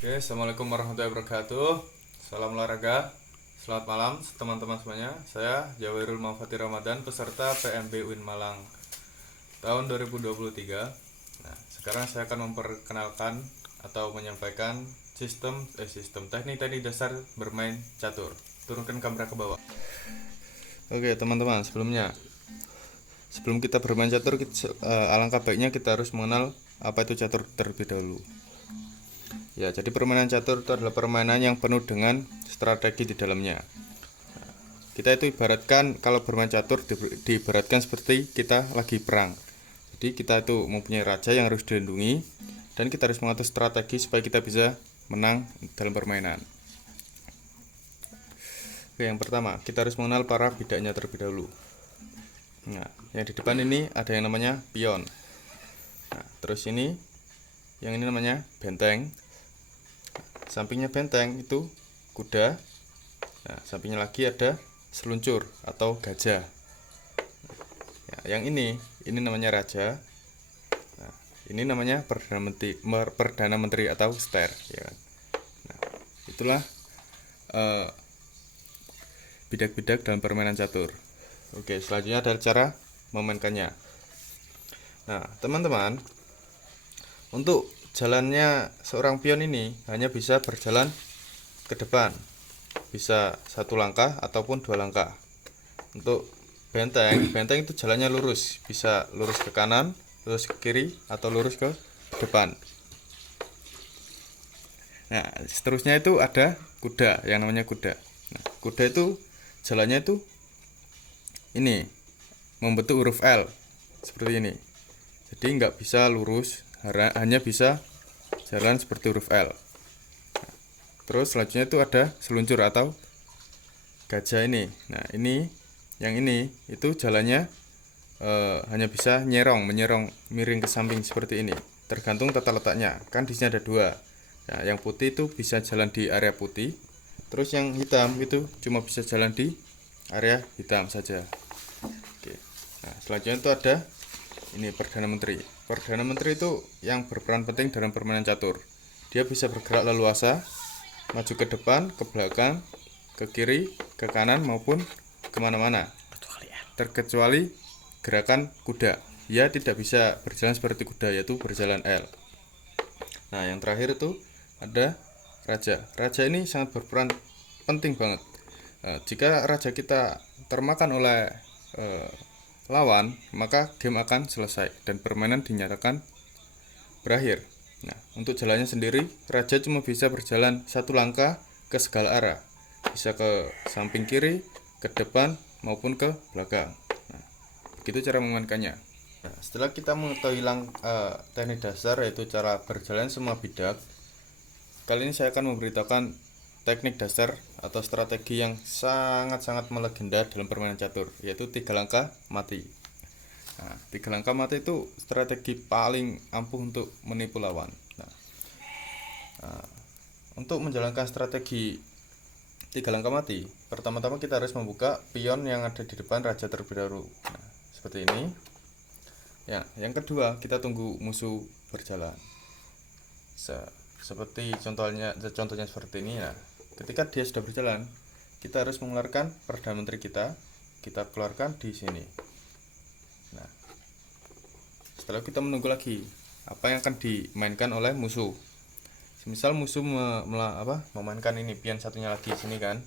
Oke, assalamualaikum warahmatullahi wabarakatuh. Salam olahraga. Selamat malam teman-teman semuanya. Saya Jawahirul Mahfati Ramadan, peserta PMB UIN Malang tahun 2023. Nah, sekarang saya akan memperkenalkan atau menyampaikan sistem teknik-teknik dasar bermain catur. Turunkan kamera ke bawah. Oke, teman-teman, sebelum kita bermain catur, alangkah baiknya kita harus mengenal apa itu catur terlebih dahulu. Ya, jadi permainan catur itu adalah permainan yang penuh dengan strategi di dalamnya. Kita itu ibaratkan kalau bermain catur diibaratkan seperti kita lagi perang. Jadi kita itu mempunyai raja yang harus dilindungi dan kita harus mengatur strategi supaya kita bisa menang dalam permainan. Oke, yang pertama, kita harus mengenal para bidaknya terlebih dahulu. Nah, yang di depan ini ada yang namanya pion. Nah, terus yang ini namanya benteng. Sampingnya benteng itu kuda. Nah, sampingnya lagi ada seluncur atau gajah. Ya, yang ini namanya raja. Nah, ini namanya perdana menteri atau ster. Ya. Nah, itulah bidak-bidak dalam permainan catur. Oke, selanjutnya adalah cara memainkannya. Nah, teman-teman, untuk jalannya seorang pion ini hanya bisa berjalan ke depan, bisa satu langkah ataupun dua langkah. Untuk benteng itu jalannya lurus, bisa lurus ke kanan, lurus ke kiri, atau lurus ke depan. Nah, seterusnya itu ada kuda, yang namanya kuda. Nah, kuda itu jalannya itu ini membentuk huruf L seperti ini. Jadi nggak bisa lurus, hanya bisa jalan seperti huruf L. Terus selanjutnya itu ada seluncur atau gajah ini. Nah, yang ini itu jalannya hanya bisa menyerong miring ke samping seperti ini. Tergantung tata letaknya. Kan di sini ada dua. Nah, yang putih itu bisa jalan di area putih. Terus yang hitam itu cuma bisa jalan di area hitam saja. Oke. Nah, selanjutnya itu ada ini Perdana Menteri. Perdana Menteri itu yang berperan penting dalam permainan catur. Dia bisa bergerak leluasa, maju ke depan, ke belakang, ke kiri, ke kanan maupun kemana-mana. Terkecuali gerakan kuda. Dia tidak bisa berjalan seperti kuda, yaitu berjalan L. Nah, yang terakhir itu ada raja. Raja ini sangat berperan penting banget. Jika raja kita termakan oleh lawan, maka game akan selesai dan permainan dinyatakan berakhir. Nah, untuk jalannya sendiri, raja cuma bisa berjalan satu langkah ke segala arah. Bisa ke samping kiri, ke depan, maupun ke belakang. Nah, begitu cara memainkannya. Nah, setelah kita mengetahui teknik dasar yaitu cara berjalan semua bidak, kali ini saya akan memberitahukan teknik dasar atau strategi yang sangat-sangat melegenda dalam permainan catur, yaitu 3 langkah mati. Nah, 3 langkah mati itu strategi paling ampuh untuk menipu lawan. Nah, untuk menjalankan strategi 3 langkah mati, pertama-tama kita harus membuka pion yang ada di depan raja terlebih dahulu. Nah, seperti ini. Ya, yang kedua kita tunggu musuh berjalan. Seperti contohnya seperti ini ya. Ketika dia sudah berjalan, kita harus mengeluarkan Perdana Menteri kita keluarkan di sini. Nah, setelah kita menunggu lagi apa yang akan dimainkan oleh musuh. Misal musuh memainkan ini pion satunya lagi sini kan.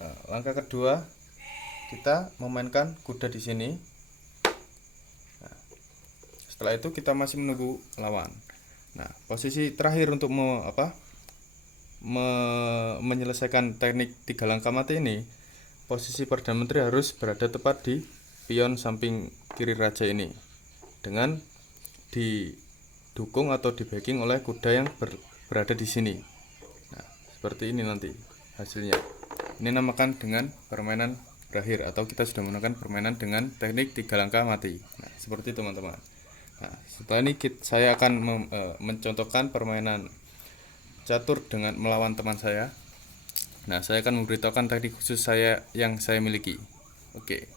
Nah, langkah kedua kita memainkan kuda di sini. Nah, setelah itu kita masih menunggu lawan. Nah, posisi terakhir untuk menyelesaikan teknik 3 langkah mati ini, posisi Perdana Menteri harus berada tepat di pion samping kiri raja ini dengan didukung atau di backing oleh kuda yang berada di sini. Nah, seperti ini nanti hasilnya. Ini namakan dengan permainan berakhir atau kita sudah menggunakan permainan dengan teknik 3 langkah mati. Nah, seperti itu teman-teman. Nah, setelah ini saya akan mencontohkan permainan catur dengan melawan teman saya. Nah, saya akan memberitahukan teknik khusus saya yang saya miliki. Oke.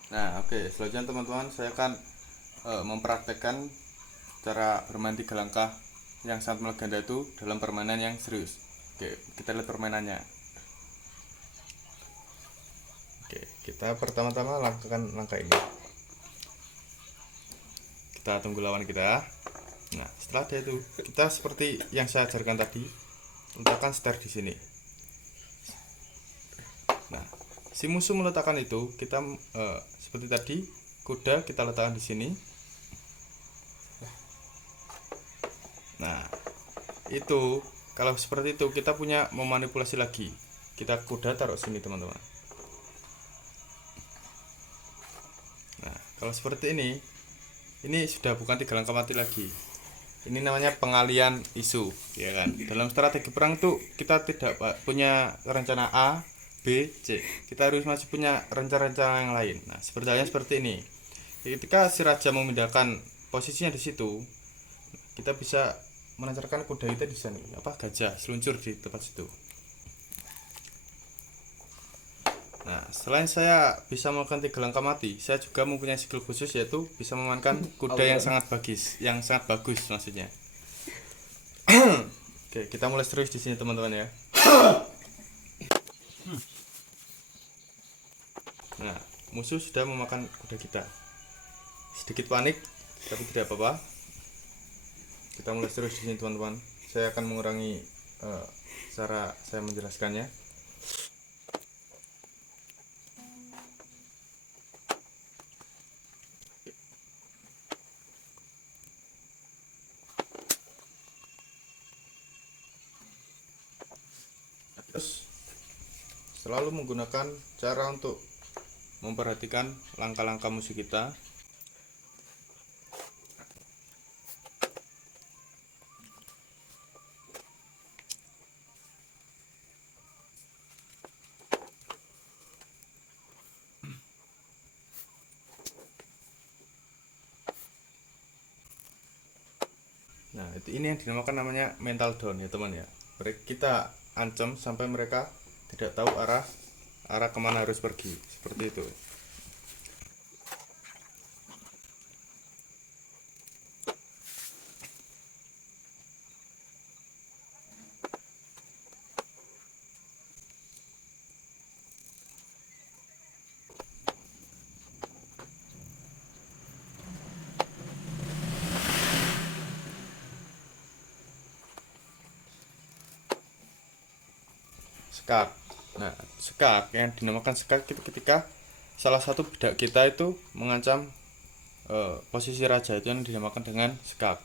Selanjutnya teman-teman, saya akan mempraktekkan cara bermain 3 langkah yang sangat melegenda itu dalam permainan yang serius. Oke, kita lihat permainannya. Oke, kita pertama-tama lakukan langkah ini. Kita tunggu lawan kita. Nah, setelah itu kita seperti yang saya ajarkan tadi, letakkan start di sini. Nah, si musuh meletakkan itu, kita seperti tadi, kuda kita letakkan di sini. Nah, itu kalau seperti itu kita punya memanipulasi lagi. Kita kuda taruh sini, teman-teman. Nah, kalau seperti ini sudah bukan 3 langkah mati lagi. Ini namanya pengalian isu, ya kan? Dalam strategi perang tuh kita tidak punya rencana A, B, C. Kita harus masih punya rencana-rencana yang lain. Nah, seperti ini. Ketika si raja memindahkan posisinya di situ, kita bisa melancarkan kuda kita di sana. Gajah seluncur di tempat situ. Nah, selain saya bisa melakukan 3 langkah mati, saya juga mempunyai skill khusus, yaitu bisa memainkan kuda yang sangat bagus maksudnya. Oke, kita mulai serius di sini, teman-teman ya. Nah, musuh sudah memakan kuda kita. Sedikit panik, tapi tidak apa-apa. Kita mulai serius di sini, teman-teman. Saya akan mengurangi cara saya menjelaskannya. Terus selalu menggunakan cara untuk memperhatikan langkah-langkah musuh kita. Nah, ini yang dinamakan namanya mental down ya, teman ya. Kita ancam sampai mereka tidak tahu arah kemana harus pergi, seperti itu. Skak. Nah, skak yang dinamakan skak itu ketika salah satu budak kita itu mengancam posisi raja, itu yang dinamakan dengan skak.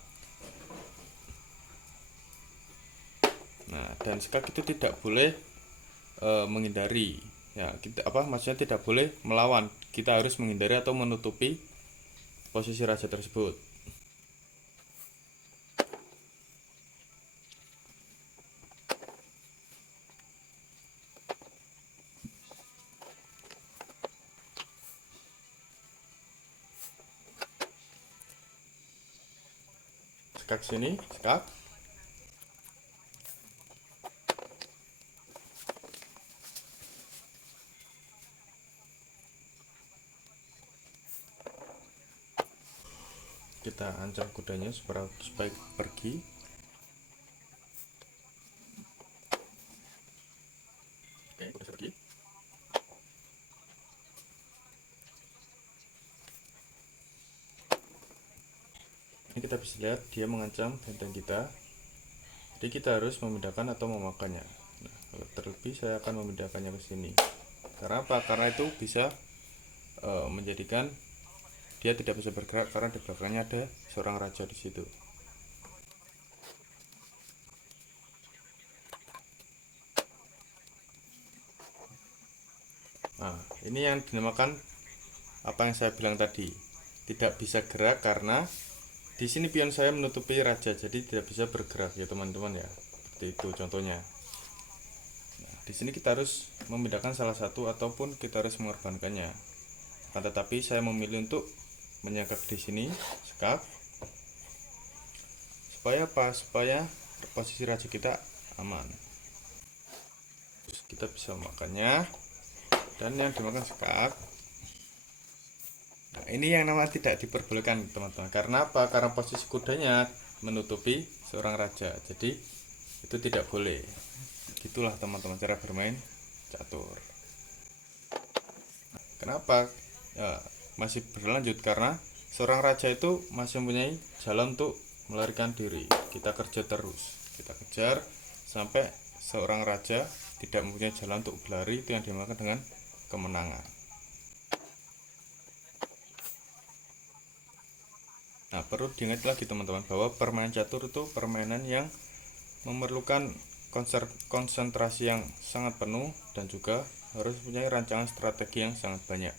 Nah, dan skak itu tidak boleh menghindari. Ya, maksudnya tidak boleh melawan. Kita harus menghindari atau menutupi posisi raja tersebut. Skak sini, skak. Kita ancam kudanya supaya pergi. Oke, udah pergi. Ini kita bisa lihat dia mengancam benteng kita. Jadi kita harus memindahkan atau memakannya. Nah, kalau terlebih saya akan memindahkannya ke sini. Karena apa? Karena itu bisa menjadikan dia tidak bisa bergerak karena di belakangnya ada seorang raja di situ. Nah, ini yang dinamakan apa yang saya bilang tadi, tidak bisa gerak karena di sini pion saya menutupi raja, jadi tidak bisa bergerak ya teman-teman ya. Seperti itu contohnya. Nah, di sini kita harus memindahkan salah satu ataupun kita harus mengorbankannya. Akan tetapi saya memilih untuk menyangkak di sini, skak. Supaya posisi raja kita aman. Terus kita bisa makannya. Dan yang dimakan skak. Nah, ini yang namanya tidak diperbolehkan teman-teman. Karena apa? Karena posisi kudanya menutupi seorang raja. Jadi itu tidak boleh. Itulah teman-teman cara bermain catur. Kenapa masih berlanjut? Karena seorang raja itu masih mempunyai jalan untuk melarikan diri. Kita kerja terus, kita kejar sampai seorang raja tidak mempunyai jalan untuk berlari. Itu yang dinamakan dengan kemenangan. Nah, perlu diingat lagi teman-teman bahwa permainan catur itu permainan yang memerlukan konsentrasi yang sangat penuh dan juga harus mempunyai rancangan strategi yang sangat banyak.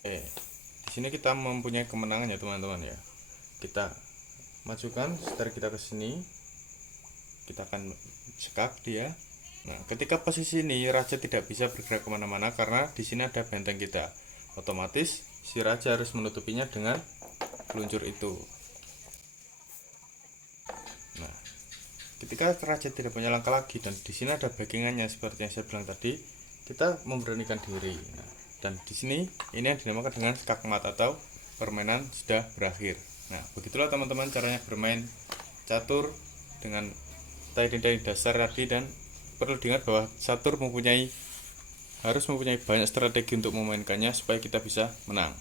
Di sini kita mempunyai kemenangan ya teman-teman ya. Kita majukan setelah kita ke sini, kita akan sekak dia. Nah, ketika posisi ini raja tidak bisa bergerak kemana-mana karena di sini ada benteng kita. Otomatis si raja harus menutupinya dengan peluncur itu. Nah, ketika raja tidak punya langkah lagi dan di sini ada backingannya seperti yang saya bilang tadi, kita memberanikan diri. Nah, dan di sini ini yang dinamakan dengan skakmat atau permainan sudah berakhir. Nah, begitulah teman-teman caranya bermain catur dengan teknik dasar tadi, dan perlu diingat bahwa catur harus mempunyai banyak strategi untuk memainkannya supaya kita bisa menang.